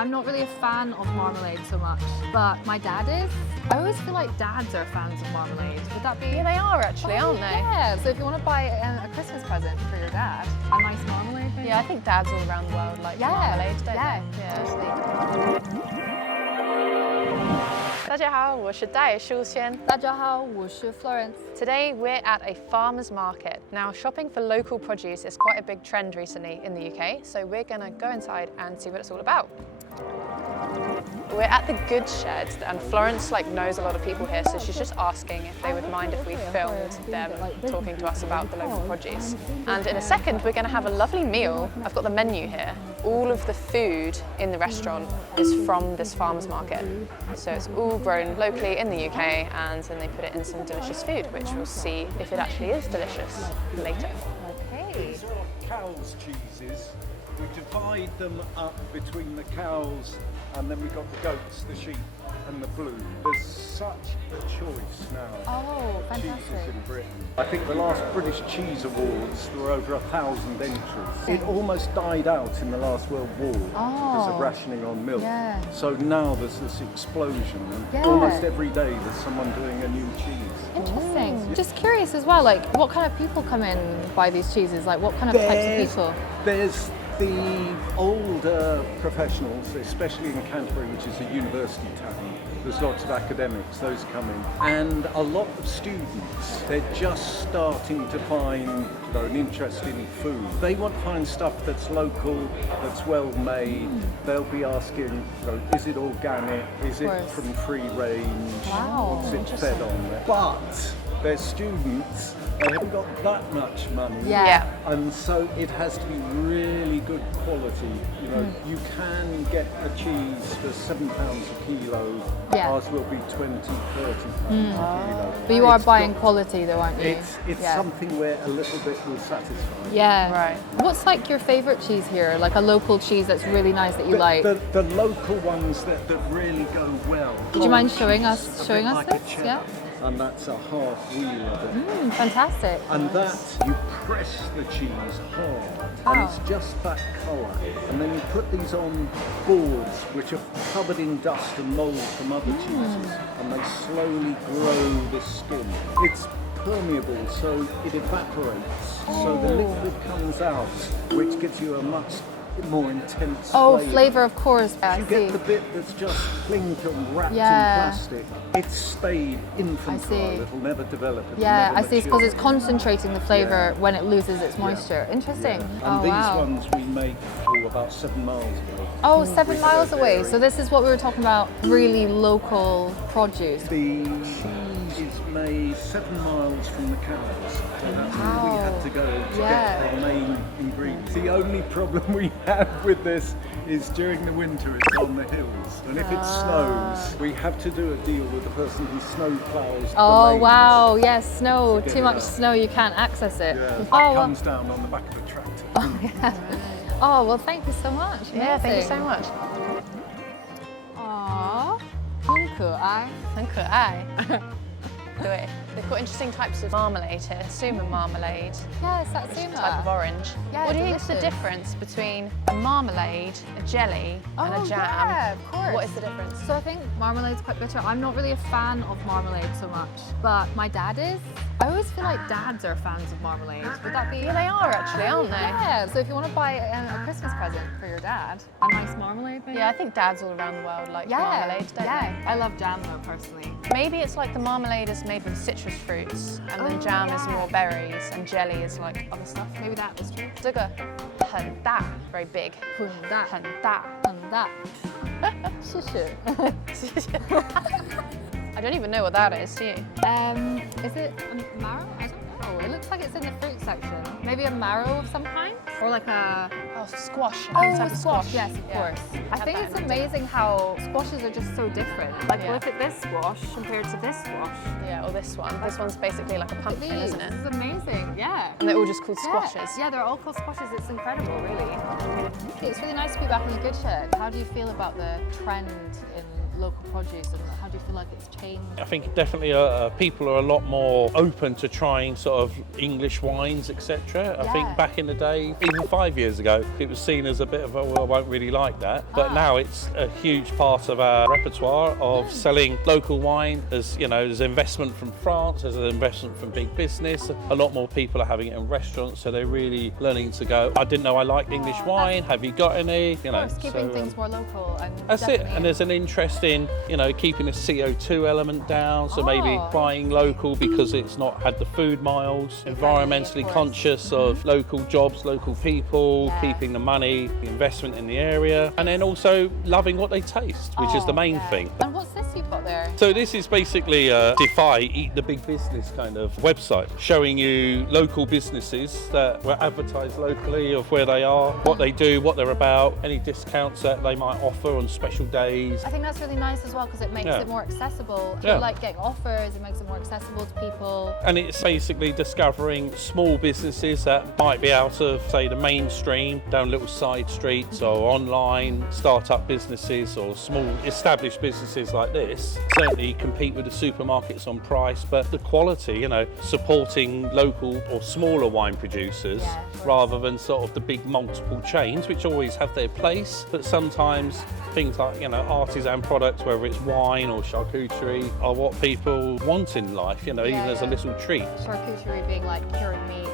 I'm not really a fan of marmalade so much, but my dad is. I always feel like dads are fans of marmalade. Would that be? Yeah, they are actually, aren't they? Yeah, so if you want to buy a Christmas present for your dad, a nice marmalade maybe? Yeah, I think dads all around the world like marmalade, don't they? Totally. 大家好，我是戴淑仙。大家好，我是 Florence. Today we're at a farmer's market. Now shopping for local produce is quite a big trend recently in the UK, so we're going to go inside and see what it's all about. We're at the goods shed and Florence knows a lot of people here, so she's just asking if they would mind if we filmed them talking to us about the local produce. And in a second we're going to have a lovely meal. I've got the menu here. All of the food in the restaurant is from this farmer's market. So it's all grown locally in the UK and then they put it in some delicious food, which we'll see if it actually is delicious later. Okay. These are cows' cheeses. We divide them up between the cows and then we've got the goats, the sheep and the blue. There's such a choice now Oh, of cheeses fantastic. in Britain. I think the last British Cheese Awards, there were over 1,000 entries. It almost died out in the last World War because of rationing on milk. Yeah. So now there's this explosion and Yeah. almost every day there's someone doing a new cheese. Interesting. Just curious as well, what kind of people come in buy these cheeses? What kind of types of people? There's the older professionals, especially in Canterbury, which is a university town. There's lots of academics, those come in. And a lot of students, they're just starting to find an interest in food. They want to find stuff that's local, that's well made. They'll be asking, is it organic? Is it from free range? Wow, What's it fed on there? But they're students, they haven't got that much money. Yeah. And so it has to be really good quality. You can get a cheese for £7 a kilo. Yeah. Ours will be 20, 30 pounds a kilo. But you are It's buying got- quality though, aren't you? It's something where a little bit will satisfy. Yeah. Right. What's your favorite cheese here? A local cheese that's really nice that you like? The local ones that really go well. Would you mind showing us A bit like a this? cheddar. Yeah. And that's a half wheel of it. Fantastic. And that, you press the cheese hard, and it's just that colour. And then you put these on boards which are covered in dust and mould from other cheeses, and they slowly grow the skin. It's permeable, so it evaporates. So the liquid comes out, which gives you a much more intense Flavour, of course. Yeah, You I get see. the bit that's just cling film wrapped Yeah. in plastic. It's stayed infantile. see. It'll never develop. It'll Yeah, never I see. It's mature. because it's concentrating the flavour Yeah. when it loses its moisture. Interesting. Yeah. And Oh, these wow. ones we make about 7 miles away. Oh, 7 miles away. So this is what we were talking about, really local produce. The cheese is made 7 miles from the cows. So that's where we had to go to get our main ingredients. The only problem we have with this is during the winter it's on the hills. And if it snows, we have to do a deal with the person who snow plows. Oh, the lanes. wow. Yes, snow. get Too it much out. snow, you can't access it. Yeah, Oh, it comes down on the back of the tractor. Oh, well, thank you so much. Yeah, thank you so Amazing. much. Aw, 很可爱. 很可爱。对, they've got interesting types of marmalade here. Suma marmalade, Yes, that's which is a type of Suma. orange. Yeah, What do you think is the delicious. difference between a marmalade, a jelly, and Oh, a jam? yeah, of course. What is the difference? So I think marmalade's quite bitter. I'm not really a fan of marmalade so much, but my dad is. I always feel like dads are fans of marmalade. Would that be? Yeah, they are actually, aren't they? Yeah, so if you want to buy a Christmas present for your dad, a nice marmalade maybe? Yeah, I think dads all around the world like marmalade, don't yeah. I love jam though, personally. they? Maybe it's like the marmalade is made with citrus fruits, and then jam is more berries, and jelly is like other stuff. Maybe that was true. 这个很大, very big. 很大,很大. 很大. 谢谢. I don't even know what that is, do you? Is it a marrow? I don't know. It looks like it's in the fruit section. Maybe a marrow of some kind? Or like a... Oh, squash. Oh, Type of squash. Yes, of Yeah. course. I Had think that it's in my amazing how squashes are just so different. Yeah. Look at this squash compared to this squash. Yeah, or this one. This one's basically like a pumpkin, These, isn't it? This is amazing, yeah. And they're all just called squashes. Yeah, they're all called squashes. It's incredible, really. It's really nice to be back in the good shed. How do you feel about the trend in local produce and how do you feel like it's changed? I think definitely people are a lot more open to trying sort of English wines, etc. I think Yeah. back in the day, even 5 years ago, it was seen as a bit of a, well, I won't really like that. But now it's a huge part of our repertoire of selling local wine. There's, you know, there's investment from France, there's an investment from big business. A lot more people are having it in restaurants, so they're really learning to go, I didn't know I liked English wine, have you got any? You know, keeping things more local. And that's it, and there's an interest in, you know, keeping the CO2 element down, so maybe buying local because it's not had the food miles, environmentally conscious of local jobs, local people, keeping the money, the investment in the area, and then also loving what they taste, which is the main thing. And what's this you've got there? So this is basically a Defy, Eat the Big Business kind of website, showing you local businesses that were advertised locally of where they are, what they do, what they're about, any discounts that they might offer on special days. I think that's really nice as well because it makes it more accessible. If you like getting offers, it makes it more accessible to people. And it's basically discovering small businesses that might be out of, say, the mainstream, down little side streets, or online startup businesses or small established businesses like this. Certainly compete with the supermarkets on price, but the quality, you know, supporting local or smaller wine producers rather than sort of the big multiple chains, which always have their place, but sometimes things like, you know, artisan products, whether it's wine or charcuterie, are what people want in life, you know, even as a little treat. Charcuterie being like cured meats.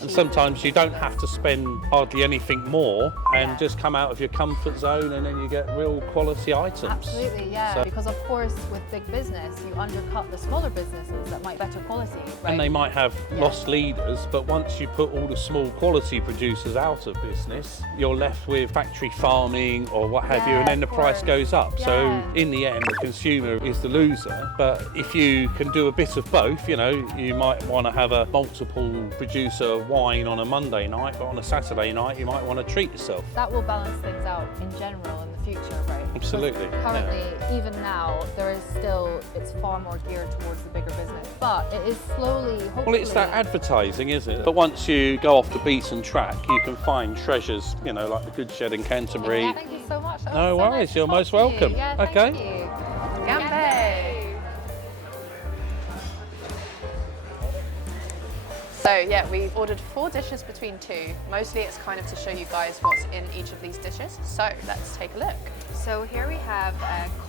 And sometimes you don't have to spend hardly anything more and just come out of your comfort zone, and then you get real quality items. Absolutely, so, because of course with big business you undercut the smaller businesses that might better quality, right? And they might have lost leaders, but once you put all the small quality producers out of business, you're left with factory farming or what have you, and then the price goes up. So in the end, the consumer is the loser. But if you can do a bit of both, you know, you might want to have a multiple producer wine on a Monday night, but on a Saturday night you might want to treat yourself. That will balance things out in general in the future, right? Absolutely. Currently, even now, there is still, it's far more geared towards the bigger business, but it is slowly, hopefully... Well, it's that advertising, isn't it? But once you go off the beaten track, you can find treasures, you know, like the Good Shed in Canterbury. Yeah, thank you so much. No worries, you're most welcome. Yeah, thank you. Gambe! So yeah, we've ordered 4 dishes between 2. Mostly it's kind of to show you guys what's in each of these dishes. So let's take a look. So here we have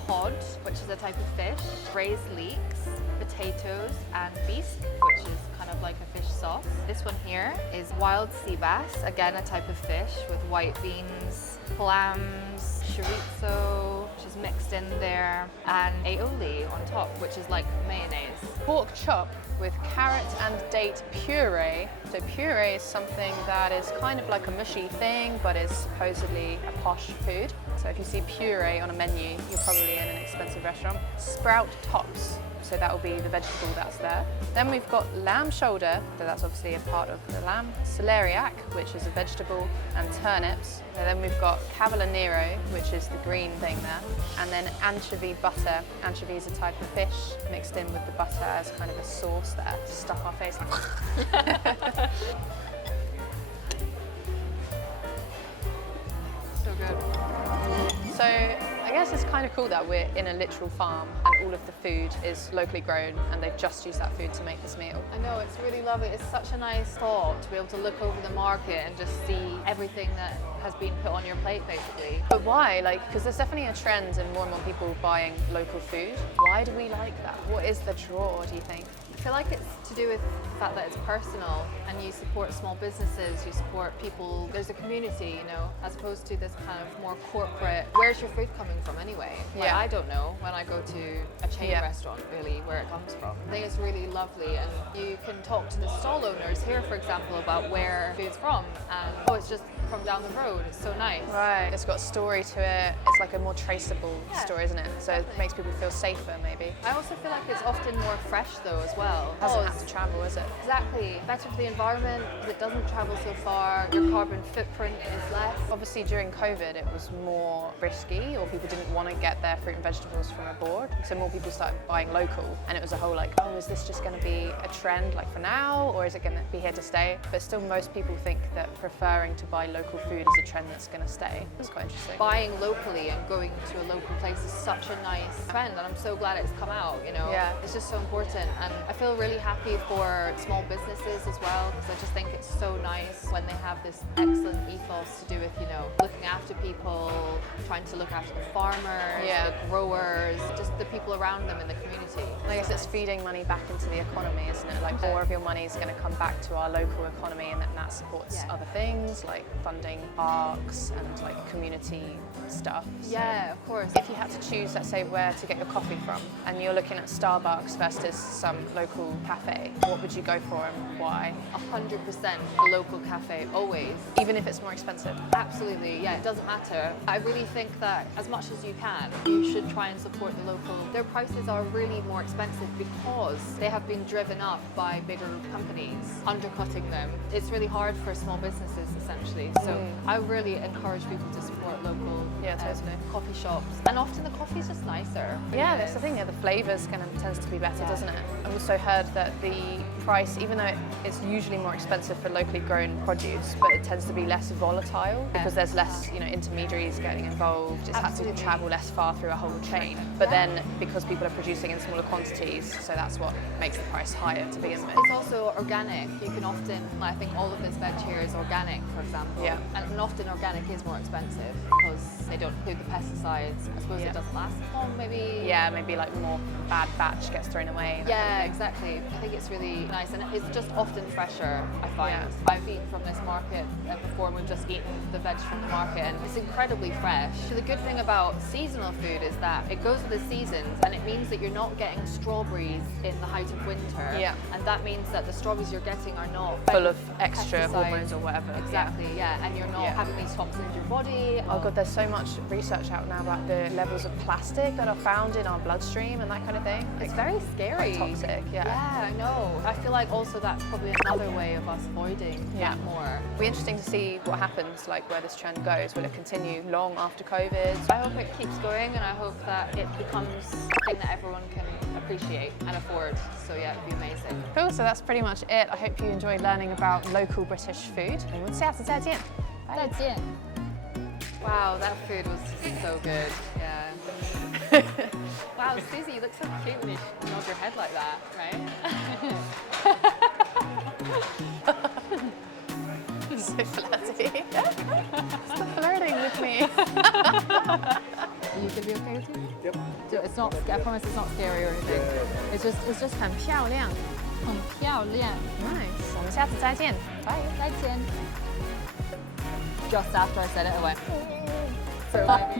cod, which is a type of fish, braised leeks, potatoes and bisque, which is kind of like a fish sauce. This one here is wild sea bass, again a type of fish with white beans, clams, chorizo, which is mixed in there, and aioli on top, which is like mayonnaise. Pork chop with carrot and date puree. So puree is something that is kind of like a mushy thing, but is supposedly a posh food. So if you see puree on a menu, you're probably in an expensive restaurant. Sprout tops. So that will be the vegetable that's there. Then we've got lamb shoulder, so that's obviously a part of the lamb. Celeriac, which is a vegetable, and turnips. And then we've got cavolo nero, which is the green thing there. And then anchovy butter. Anchovy is a type of fish mixed in with the butter as kind of a sauce there. Just stuff our face like So good. So I guess it's kind of cool that we're in a literal farm and all of the food is locally grown and they've just used that food to make this meal. I know, it's really lovely. It's such a nice thought to be able to look over the market and just see everything that has been put on your plate, basically. But why? Like, because there's definitely a trend in more and more people buying local food. Why do we like that? What is the draw, do you think? I feel like it's to do with the fact that it's personal and you support small businesses, you support people, there's a community, you know, as opposed to this kind of more corporate, where's your food coming from anyway? Like, I don't know when I go to a chain restaurant really where it comes from. I think it's really lovely, and you can talk to the stall owners here, for example, about where food's from, and it's just from down the road. It's so nice. Right. It's got a story to it. It's like a more traceable story, isn't it? So it makes people feel safer, maybe. I also feel like it's often more fresh though as well. It doesn't have to travel, is it? Exactly. Better for the environment because it doesn't travel so far. Your carbon footprint is less. Obviously during COVID it was more risky, or people didn't want to get their fruit and vegetables from abroad. So more people started buying local, and it was a whole like, oh, is this just going to be a trend like for now, or is it going to be here to stay? But still most people think that preferring to buy local food is a trend that's going to stay. It's quite interesting. Buying locally and going to a local place is such a nice trend, and I'm so glad it's come out, you know. Yeah. It's just so important, and I feel really happy for small businesses as well, because I just think it's so nice when they have this excellent ethos to do with, you know, looking after people, trying to look after the farmers, Yeah. the growers, just the people around them in the community. I guess it's feeding money back into the economy, isn't it? Like more of your money is going to come back to our local economy, and then that supports Yeah. other things like funding parks and like community stuff. So Yeah, of course. if you had to choose, let's say, where to get your coffee from, and you're looking at Starbucks versus some local cafe, what would you go for and why? 100% a local cafe, always. Even if it's more expensive? Absolutely, yeah, it doesn't matter. I really think that as much as you can, you should try and support the local. Their prices are really more expensive because they have been driven up by bigger companies, undercutting them. It's really hard for small businesses, essentially. So I really encourage people to support local totally. coffee shops. And often the coffee's just nicer. Yeah, that's the thing. Yeah, the flavours kind of tends to be better, doesn't it? I've also heard that the price, even though it's usually more expensive for locally grown produce, but it tends to be less volatile because there's less, you know, intermediaries getting involved. It's had to travel less far through a whole chain. But then because people are producing in smaller quantities, so that's what makes the price higher to begin with. It's also organic. You can often, I think all of this veg here is organic, for example. Yeah. And often organic is more expensive because they don't include the pesticides. I suppose it doesn't last long, maybe. Yeah, maybe like more bad batch gets thrown away. that kind of Yeah, thing. exactly. I think it's really nice, and it's just often fresher, I find. Yeah. I've eaten from this market before, and we've just eaten the veg from the market, and it's incredibly fresh. So the good thing about seasonal food is that it goes with the seasons, and it means that you're not getting strawberries in the height of winter. Yeah. And that means that the strawberries you're getting are not Full of extra pesticides. hormones or whatever. Exactly, yeah. And you're not having these toxins in your body. Oh god, there's so much research out now about the levels of plastic that are found in our bloodstream and that kind of thing. It's very scary. Quite toxic, yeah. Yeah, I know. I feel like also that's probably another way of us avoiding that more. It'll be interesting to see what happens, like where this trend goes. Will it continue long after COVID? I hope it keeps going, and I hope that it becomes something that everyone can appreciate and afford. So yeah, it'd be amazing. Cool, so that's pretty much it. I hope you enjoyed learning about local British food. And we'll see you再见. Bye. 再见. Wow, that food was just so good. Yeah. Wow, Susie, you look so cute when you nod your head like that, right? So flirty. Stop flirting with me. Are you gonna be okay with it? Yep. So it's not. I promise it's not scary or anything. It's just 很漂亮，很漂亮。 Nice. 我们下次再见. Bye. 再见. Just after I said it, I went. So like.